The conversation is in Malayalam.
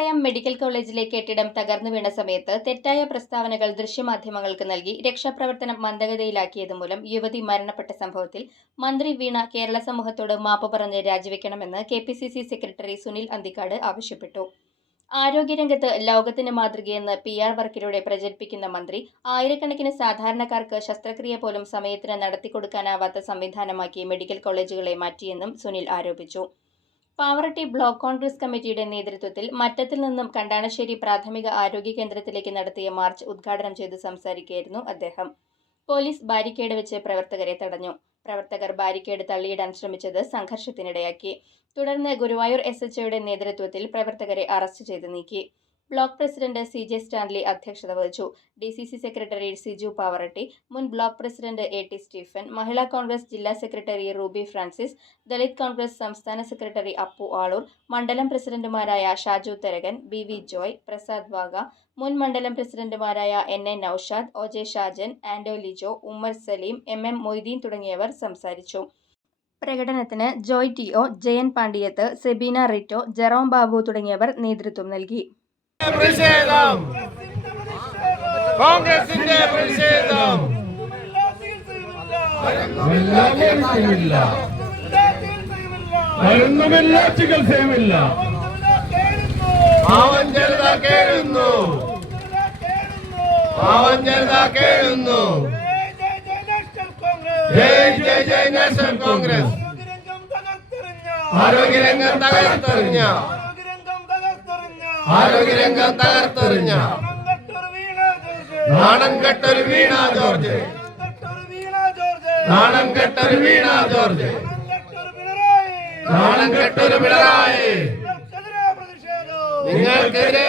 കോട്ടയം മെഡിക്കൽ കോളേജിലെ കെട്ടിടം തകർന്നു വീണ സമയത്ത് തെറ്റായ പ്രസ്താവനകൾ ദൃശ്യമാധ്യമങ്ങൾക്ക് നൽകി രക്ഷാപ്രവർത്തനം മന്ദഗതിയിലാക്കിയതുമൂലം യുവതി മരണപ്പെട്ട സംഭവത്തിൽ മന്ത്രി വീണ കേരള സമൂഹത്തോട് മാപ്പ് പറഞ്ഞ് രാജിവെക്കണമെന്ന് കെപിസിസി സെക്രട്ടറി സുനിൽ അന്തിക്കാട് ആവശ്യപ്പെട്ടു. ആരോഗ്യരംഗത്ത് ലോകത്തിന് മാതൃകയെന്ന് PR വർക്കിലൂടെ പ്രചരിപ്പിക്കുന്ന മന്ത്രി ആയിരക്കണക്കിന് സാധാരണക്കാർക്ക് ശസ്ത്രക്രിയ പോലും സമയത്തിന് നടത്തിക്കൊടുക്കാനാവാത്ത സംവിധാനമാക്കി മെഡിക്കൽ കോളേജുകളെ മാറ്റിയെന്നും സുനിൽ ആരോപിച്ചു. പാവറട്ടി ബ്ലോക്ക് കോൺഗ്രസ് കമ്മിറ്റിയുടെ നേതൃത്വത്തിൽ മറ്റത്തിൽ നിന്നും കണ്ടാണശ്ശേരി പ്രാഥമിക ആരോഗ്യ കേന്ദ്രത്തിലേക്ക് നടത്തിയ മാർച്ച് ഉദ്ഘാടനം ചെയ്ത് സംസാരിക്കുകയായിരുന്നു അദ്ദേഹം. പോലീസ് ബാരിക്കേഡ് വെച്ച് പ്രവർത്തകരെ തടഞ്ഞു. പ്രവർത്തകർ ബാരിക്കേഡ് തള്ളിയിടാൻ ശ്രമിച്ചത് സംഘർഷത്തിനിടയാക്കി. തുടർന്ന് ഗുരുവായൂർ SHOയുടെ നേതൃത്വത്തിൽ പ്രവർത്തകരെ അറസ്റ്റ് ചെയ്ത് നീക്കി. ബ്ലോക്ക് പ്രസിഡന്റ് CJ സ്റ്റാൻലി അധ്യക്ഷത വഹിച്ചു. DCC സെക്രട്ടറി സിജു പാവറട്ടി, മുൻ ബ്ലോക്ക് പ്രസിഡന്റ് AT സ്റ്റീഫൻ, മഹിളാ കോൺഗ്രസ് ജില്ലാ secretary Ruby Francis, Dalit Congress സംസ്ഥാന സെക്രട്ടറി അപ്പു ആളൂർ, മണ്ഡലം പ്രസിഡന്റുമാരായ ഷാജു തരകൻ, BV ജോയ്, പ്രസാദ് വാഗ, മുൻ മണ്ഡലം പ്രസിഡന്റുമാരായ NA നൌഷാദ്, OJ ഷാജൻ, ആൻഡോ ലിജോ, ഉമ്മർ സലീം, MM മൊയ്തീൻ തുടങ്ങിയവർ സംസാരിച്ചു. പ്രകടനത്തിന് ജോയ് TO, ജയൻ പാണ്ഡിയത്ത്, സെബീന റിറ്റോ, ജെറോം ബാബു തുടങ്ങിയവർ നേതൃത്വം നൽകി. കോൺഗ്രസിന്റെ പ്രതിഷേധം മരുന്നുമില്ല, ചികിത്സയുമില്ല. പാവം ജനത കേഴുന്നു, പാവം ജനത കേഴുന്നു. ജയ് ജയ് ജയ് നാഷണൽ കോൺഗ്രസ്. ആരോഗ്യരംഗം തകർത്തെറിഞ്ഞ, ആരോഗ്യരംഗം തകർത്തെറിഞ്ഞ നാണം കെട്ടൊരു വീണ ജോർജ്, നാണം കെട്ടൊരു വീണ ജോർജ്, നാണം കെട്ടൊരു പിണറായി, നിങ്ങൾക്കെതിരെ